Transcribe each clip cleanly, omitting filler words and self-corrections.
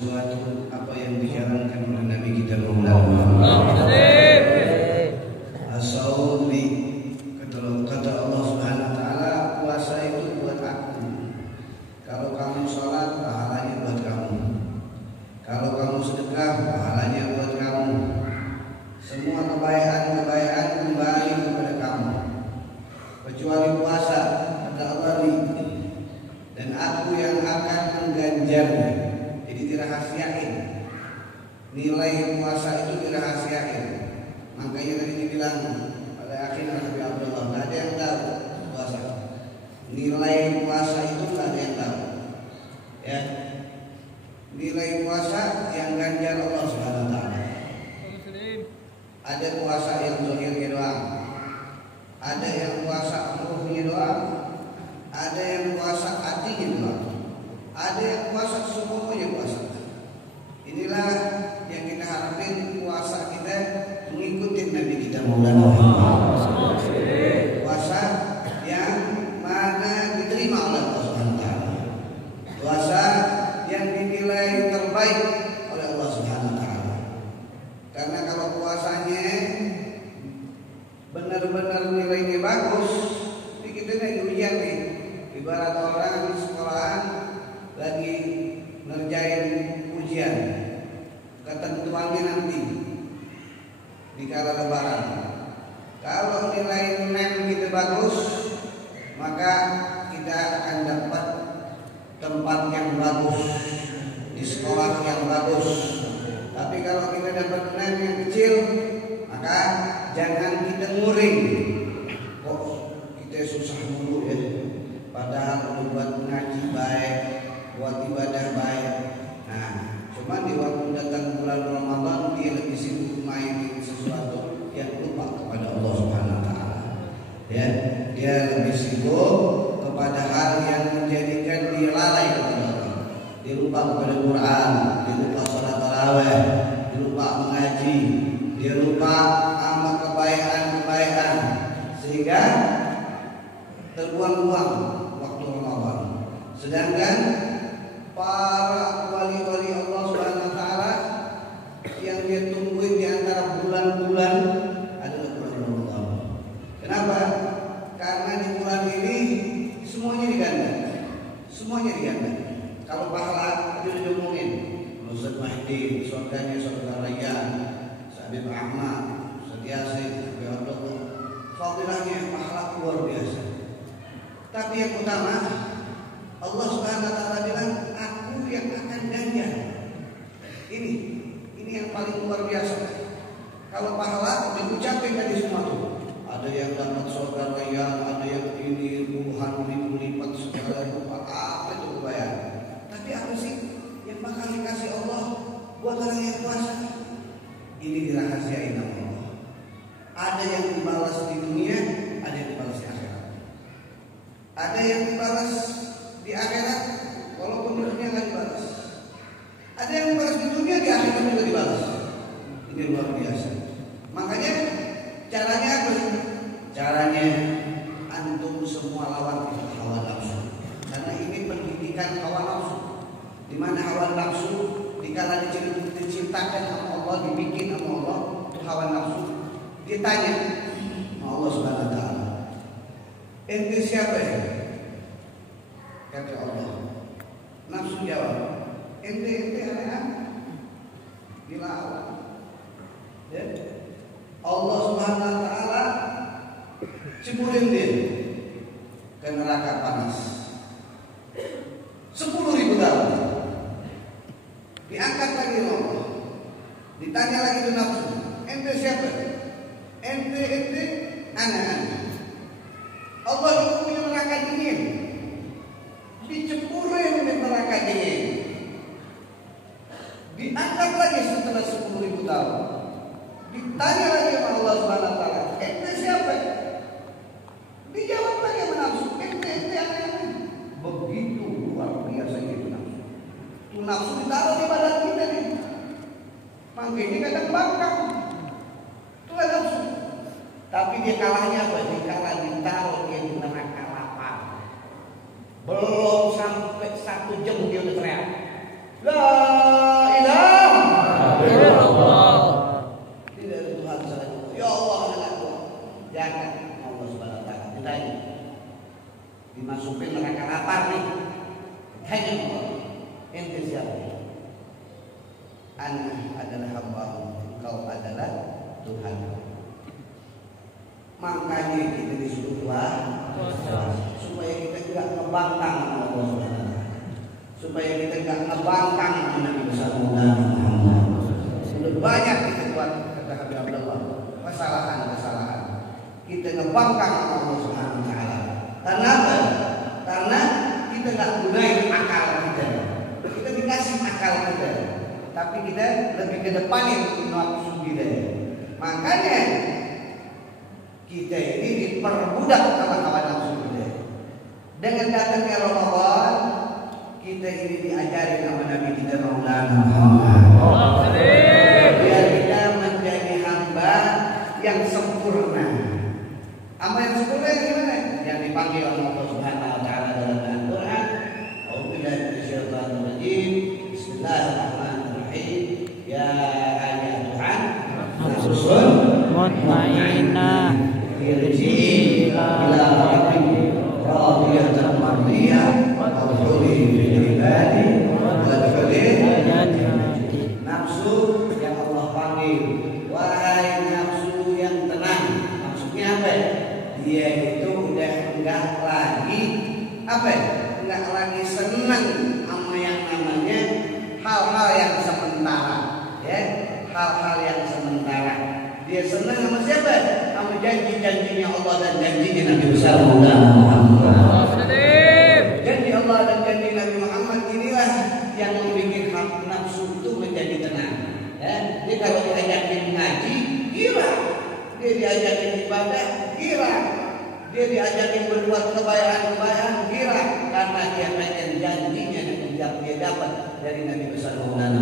Suatu apa yang dijalankan oleh Nabi kita Muhammad. As-Saudi kata Allah Subhanahu wa taala, puasa itu buat aku. Kalau kamu sholat, pahalanya buat kamu. Kalau kamu sedekah, pahalanya buat kamu. Semua kebaikan kembali kepada kamu. Kecuali puasa, kata Allah, dan aku yang akan mengganjarnya. Jadi dirahasiain. Nilai puasa itu dirahasiain. Makanya tadi dibilang pada akhirnya Nabi Abdullah, nggak ada yang tahu puasa. Nilai puasa itu nggak ada yang tahu. Ya, nilai puasa yang ganjar Allah Subhanahu Wa Taala. Ada puasa yang zahirnya doang, ada yang puasa ruhnya doang, ada yang puasa hatinya doang, ada yang puasa semuanya puasa. Inilah yang kita harapin, puasa kita mengikuti Nabi kita Maulana Muhammad. Puasa yang mana diterima oleh Allah Subhanahu wa taala. Puasa yang dinilai terbaik oleh Allah Subhanahu wa taala. Karena kalau puasanya benar-benar nilainya bagus, ini kita lagi ujian nih. Ibarat orang di sekolahan lagi ngerjain ujian, ketentuannya nanti di kala lebaran. Kalau nilai NEM kita bagus, maka kita akan dapat tempat yang bagus di sekolah yang bagus. Tapi kalau kita dapat NEM yang kecil, maka jangan kita nguring. Kok kita susah dulu ya? Padahal buat ngaji baik, buat ibadah baik. Nah, cuma di waktu datang bulan Ramadan dia lebih sibuk main sesuatu yang lupa kepada Allah Subhanahu wa taala. Ya, dia lebih sibuk kepada hal yang menjadikan dia lalai kepada Allah. Dia lupa kepada Quran, dia lupa salat tarawih, dia lupa mengaji, dia lupa amal kebaikan sehingga terbuang-buang waktu Ramadan. Sedangkan para wali-wali Allah Subhanahu wa taala yang dia tungguin di antara bulan-bulan adalah bulan Ramadan. Kenapa? Karena di bulan ini semuanya diganda. Semuanya diganda. Kalau pahala itu diomongin. Ustaz Mahdi, surganya surga Rayyan, Habib Ahmad, Ustaz Yasin, Habib Abdullah. Fadilahnya pahala luar biasa. Tapi yang utama, Allah Subhanahu wa taala bilang, aku yang akan ganjar. Ini yang paling luar biasa. Kalau pahala diucapkan tadi semua tuh. Ada yang dapat surga Rayyan, ada yang ini puluhan ribu lipat segala rupa, apa itu kebayang. Tapi apa sih yang bakal dikasih Allah buat orang yang puasa? Ini dirahasiain sama Allah. Ada yang dibalas di dunia, ada yang dibalas di akhirat. Ada yang dibalas di akhirat, walaupun di dunia nggak dibalas. Ada yang dibalas di dunia, di akhirat juga dibalas. Ini luar biasa. Makanya caranya apa? Caranya antum semua lawan hawa nafsu. Karena ini pendidikan hawa nafsu. Di mana hawa nafsu dikala diciptakan sama Allah, dibikin sama Allah, itu hawa nafsu. Ditanya sama Allah Subhanahu wa taala, ente siapa ya? Kata Allah. Nafsu jawab, ente anak dilawan. Ya. Allah Subhanahu wa taala ceburin dia ke neraka panas 10.000 tahun. Diangkat lagi Allah. Ditanya lagi ke nafsu, ente siapa? Ente anak. Allah hukumnya neraka dingin, diceburin di neraka dingin, diangkat lagi setelah 10.000 tahun. Ditanya lagi sama Allah Subhanahu wa taala, ente siapa? Dijawab lagi sama nafsu, ente anak. Begitu luar biasa itu nafsu. Itu nafsu ditaruh di badan kita nih. Makanya kadang bangkang. Itu kan nafsu. Tapi dia kalahnya apa? Dia kalah ditaruh dia di neraka lapar. Belum sampai 1 jam dia udah teriak, La siapa? Ana adalah hamba-Mu, Engkau adalah Tuhan. Makanya kita disuruh supaya kita tidak ngebangkang Allah Subhanahu wa taala. Supaya kita tidak ngebangkang Nabi besar Muhammad. Sudah banyak kita buat, kata Habib Abdullah, kesalahan-kesalahan. Kita ngebangkang Allah Subhanahu wa taala. Karena apa? Karena kita nggak gunain akal kita. Kita dikasih akal kita, tapi kita lebih kedepanin nafsu kita. Makanya kita ini diperbudak sama hawa nafsu kita. Dengan datangnya Ramadan, kita ini diajari sama Nabi kita Maulana Muhammad. Biar kita menjadi hamba yang sempurna. Hamba yang sempurna yang gimana? Yang dipanggil oleh Allah Subhanahu wa taala dalam Al-Qur'an. A'udzubillahi minasyaitonir rajim. Bismillahirrahmanirrahim. Ya ayat Tuhan, nafsun mutmainnah irji'i ila rabbik radiyatan mardiyah wadkhuli fi ibadi wadkhuli jannati. Nafsu yang Allah panggil, wahai nafsu yang tenang. Maksudnya apa? Dia itu udah enggak lagi apa? Enggak lagi senang sama yang namanya hal-hal yang sementara, ya, hal-hal yang sementara. Dia senang sama siapa? Sama janji-janjinya Allah dan janjinya Nabi besar Muhammad. Janji Allah dan janji Nabi Muhammad inilah yang membuat nafsu itu menjadi tenang. Ya, dia kalau diajakin ngaji, gila. Dia diajakin ibadah, gila. Dia diajakin berbuat kebaikan-kebaikan, gila. Karena dia pengen janjinya yang dia dapat dari Nabi besar Muhammad,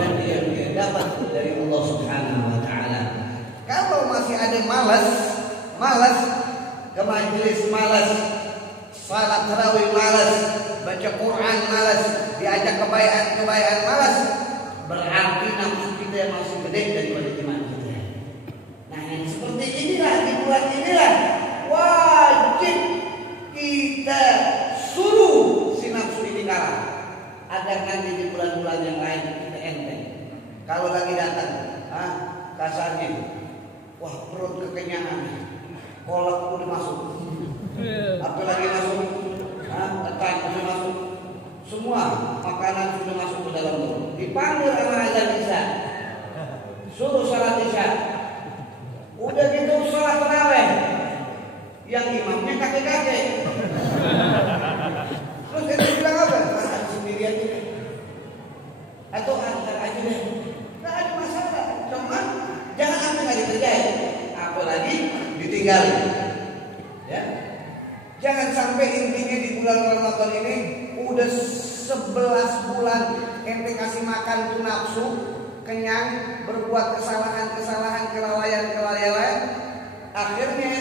janji yang dia dapat dari Allah Subhanahu wa taala. Kalau masih ada malas ke majelis, malas salat tarawih, malas baca Quran, malas diajak kebaikan, malas, berarti nafsu kita masih gede daripada iman kita. Nah, yang seperti inilah, di bulan inilah wajib kita suruh si nafsu ini kalah, agar nanti di bulan-bulan yang lain kita enteng. Kalau lagi datang, kasarnya, wah perut kekenyangan, kolak udah masuk, apalagi masuk, tekan udah masuk, semua makanan sudah masuk ke dalam mulut. Dipanggil sama azan isya, suruh salat isya, udah gitu salat tarawih, yang imamnya kakek-kakek. Terus kita bilang apa? Sendirian ini, atau antar aja deh, nggak ada masalah. Cuman jangan sampai nggak dikerjain, apalagi ditinggalin. Ya, jangan sampai intinya di bulan Ramadan ini udah 11 bulan ente kasih makan tuh nafsu, kenyang, berbuat kesalahan, kelalaian. Akhirnya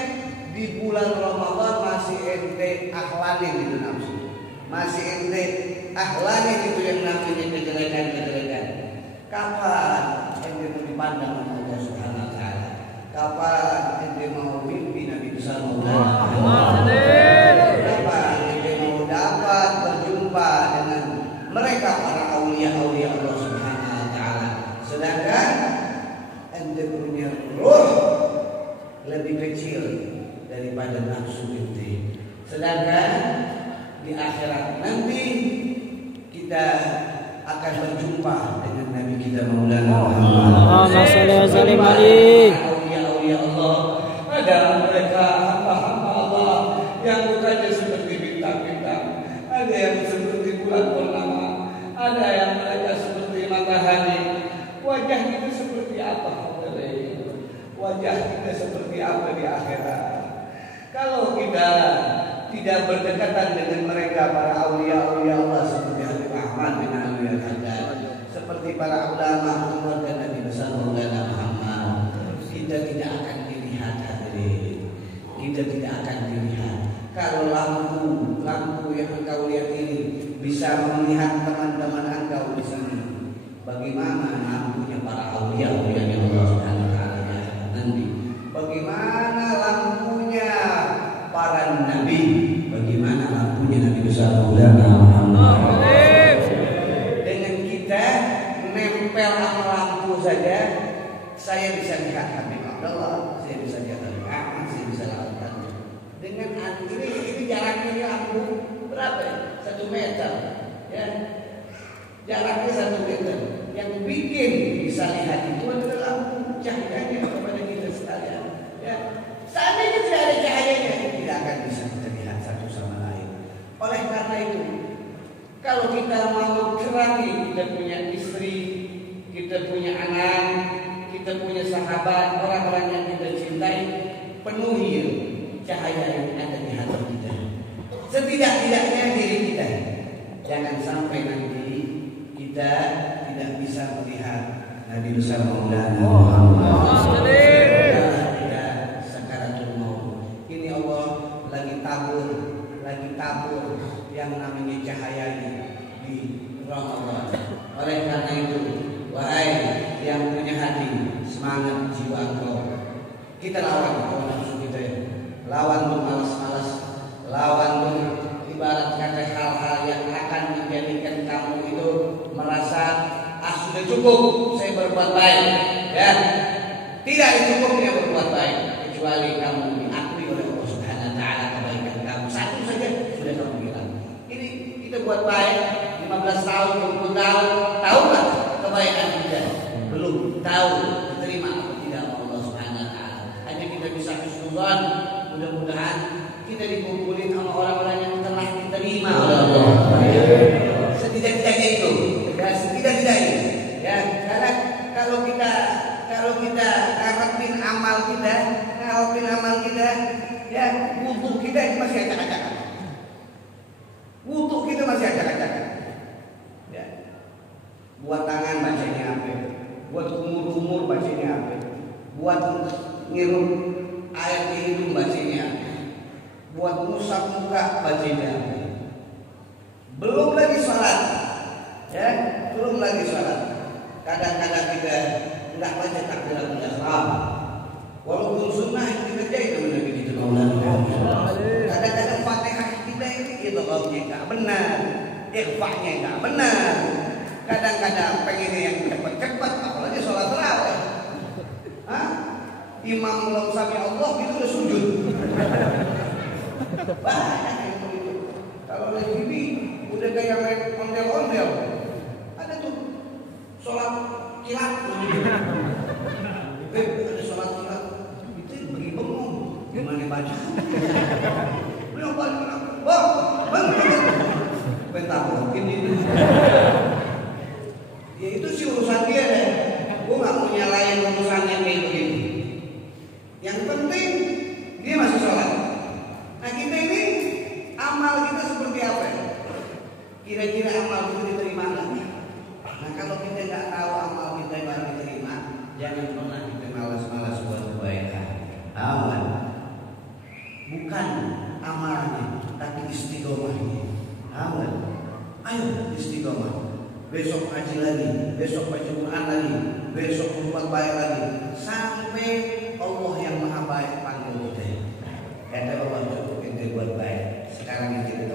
di bulan Ramadan masih ente ahlanin itu nafsu, masih ente ahlanin itu yang namanya kejelekan. Kapan ente mau dipandang oleh Allah Subhanahu wa taala? Kapan ente mau mimpi Nabi besar Muhammad? Kapan ente mau dapat berjumpa dengan mereka para aulia-aulia Allah Subhanahu wa taala? Sedangkan ente punya ruh lebih kecil daripada nafsu ente. Sedangkan di akhirat nanti kita akan berjumpa dengan Nabi kita Maulana Muhammad. Aulia-aulia Allah adalah mereka hamba-hamba Allah yang bukannya seperti bintang-bintang, ada yang seperti bulan purnama, ada yang mereka seperti matahari. Wajah kita seperti apa? Wajah kita seperti apa di akhirat? Kalau kita tidak berdekatan dengan mereka para aulia-aulia Allah seperti Habib Ahmad bin Ali Al-Haddad, seperti para ulama Umar dan Nabi besar Maulana Muhammad, kita tidak akan dilihat hadirin. Kita tidak akan dilihat. Kalau lampu yang engkau lihat ini bisa melihat teman-teman engkau di sini, bagaimana lampunya para aulia-aulia yang Allah Subhanahu wa taala nanti? Bagaimana lampunya para nabi? Bagaimana lampunya Nabi besar Maulana Muhammad? Saya bisa lihat Habib Abdullah, saya bisa lihat Habib Ahmad, saya bisa lakukan dengan ini jaraknya ini lampu berapa ya? 1 meter, ya. Jaraknya 1 meter. Yang bikin bisa lihat itu adalah lampu cahayanya kepada kita sekalian. Ya. Seandainya tidak ada cahayanya, tidak akan bisa kita lihat satu sama lain. Oleh karena itu, kalau kita mau kerangi kita punya istri, kita punya anak, kita punya sahabat, orang-orang yang kita cintai, penuhi cahaya yang ada di hati kita. Setidak-tidaknya diri kita. Jangan sampai nanti kita tidak bisa melihat Nabi besar Maulana Muhammad. Tidak sakaratul maut. Ini Allah lagi tabur yang namanya cahaya ini di Ramadan. Oleh karena itu, wahai yang punya hati, semangat jiwa engkau. Kita lawan hawa nafsu kita. Lawan tuh malas-malas. Lawan tuh ibarat kata hal-hal yang akan menjadikan kamu itu merasa sudah cukup saya berbuat baik. Ya. Tidak cukupnya berbuat baik kecuali kamu diakui oleh Allah Subhanahu wa taala kebaikan kamu. Satu saja sudah kamu bilang. Ini kita buat baik 15 tahun, 20 tahun, tahu nggak kebaikan kita? Belum tahu diterima atau tidak Allah Subhanahu wa taala. Hanya kita bisa husnuzan, mudah-mudahan kita dikumpulin sama orang-orang yang telah diterima oleh Allah. Setidak-tidaknya itu, ya setidak-tidaknya, ya karena kalau kita ngarepin amal kita, ya wudu kita itu masih acak-acakan. Wudu kita masih acak-acakan. Ya. Buat tangan bacanya apa? Buat umur bacanya apa? Buat ngirum air di hidung bacanya apa? Buat ngusap muka bacanya apa? Belum lagi sholat, ya, belum lagi sholat. Kadang-kadang kita nggak baca takbiratul ihram, walaupun sunnah yang dikerjain oleh Nabi itu. Kadang-kadang Fatihah kita ini idghamnya nggak benar, ikhfa'nya nggak benar. Kadang-kadang pengen yang cepat-cepat, apalagi sholat tarawih. Imam belum sami Allah itu udah sujud. Banyak yang begitu. Kalau lagi ini udah kayak main ondel-ondel. Ada tuh sholat kilat. Ada sholat kilat. Itu bagi bengong. Gimana baca? Belum balik. Bentar, ini. Ya itu sih urusan dia deh. Gue nggak mau nyalain urusannya kayak begini. Yang penting dia masih sholat. Nah kita ini amal kita seperti apa? Kira-kira amal kita diterima nggak? Nah kalau kita nggak tahu amal kita baru diterima, jangan pernah kita malas-malas buat kebaikan. Amal bukan amalnya, tapi istiqomahnya. Amal, ayo istiqomah. Besok haji lagi, besok baca Quran lagi, besok berbuat baik lagi, sampai Allah yang maha baik panggil kita. Kata Allah cukup kita buat baik. Sekarang yang kita